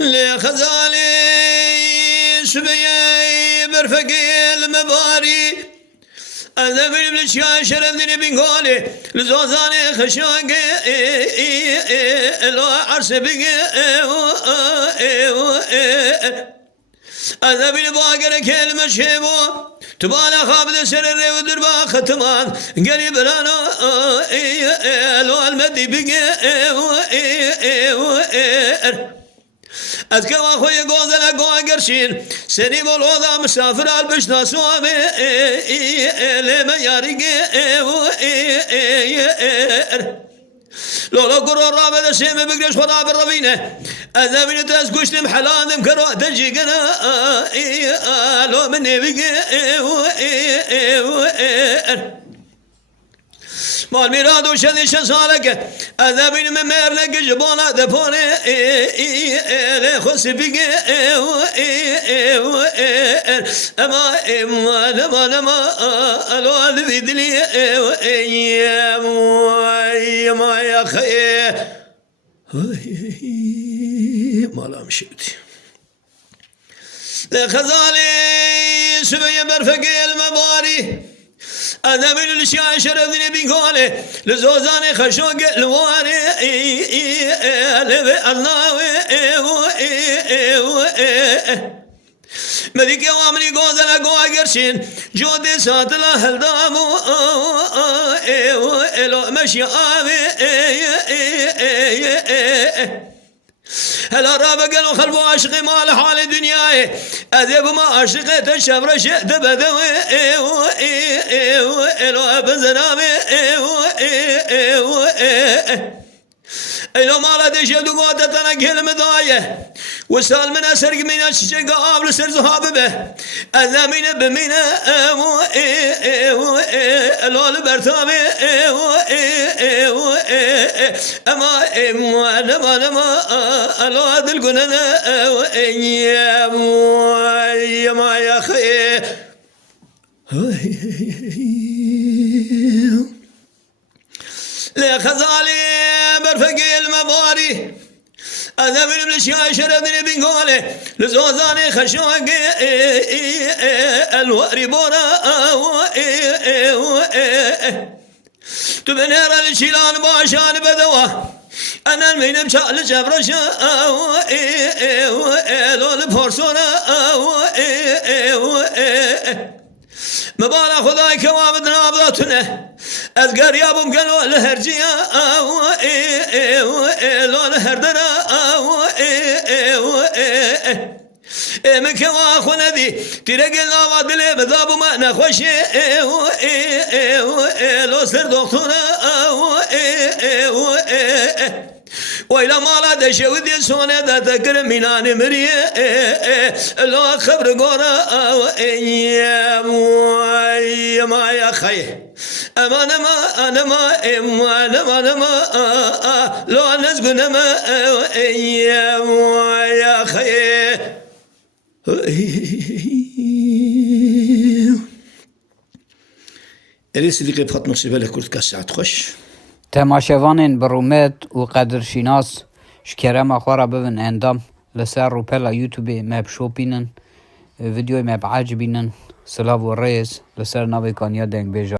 لخزالي شبيه برفقي المباري أذا بالمشيا شرف دني بنقولي لزوزاني خشوقي لو عرس بقي أذا بالباقر كلمة شيبو تبالا خابد سرر ودربا ختمان قريب لنا لو المدي بقي أذكر أخوي قوزنا قوى قرشين سني بالوضع مسافر البشنا سوامي لما يارق لولا قرر رابد السيمة بقرش خراب الربينة أذا من تاس قشتم حلان كرو تنجيقنا لو مني بقى مال ميراد وشذي شصالك أذا بين ممر لك جبونا دفوني خص بقى أما الوالد بيدلي يا ما يا خي ما لا مشيتي لخزالي سبي برفقي المباري أنا من الأشياء شرفني بقولي لزوزاني خشوق الواري مديك وامني قوزنا قوى قرشين جودي ساتلا هلدامو إلو مشي هلا رابق قالوا خلبوا عشقي مال حال دنياي أذيب ما عشقت الشبر شئت بدوي إلو بزنامي إلو مالا ديشد قوة تنقل مضايا وسال من أسرق من الشقة قابل سر زهابه أذا من بمنا إلو البرتامي أما ألو هذا القننا يا ما يا خي لخزالي برفقي المباري أنا من الأشياء شرفني بنقولي لزوزاني خشوقي الواري بورا تبنير الشيلان باشان بدوه أنا من مشال جبرشة لون بورسونا مبالا خداي كوابدنا بضاتنا أذكر يا أبو مقلو الهرجية لون هردنا من كوا خندي ترقى الأواد اللي بذابو ما نخوش لو سر دكتورة وإلى ما لا دشودي سونة تذكر ميلان مريه لو خبر قرا يا ما يا خي أنا ما لو نسقنا ما يا خي اليس اللي قبخت نصيبه لكرت كاسعة خوش تماشاوانین برومت و قدرشناس شکرم خوارا ببین اندام لسر رو پلا یوتیوب مب شوپینن ویدیوی مب عجبینن سلاو و ریز لسر ناوی کانیا دنگ بیجا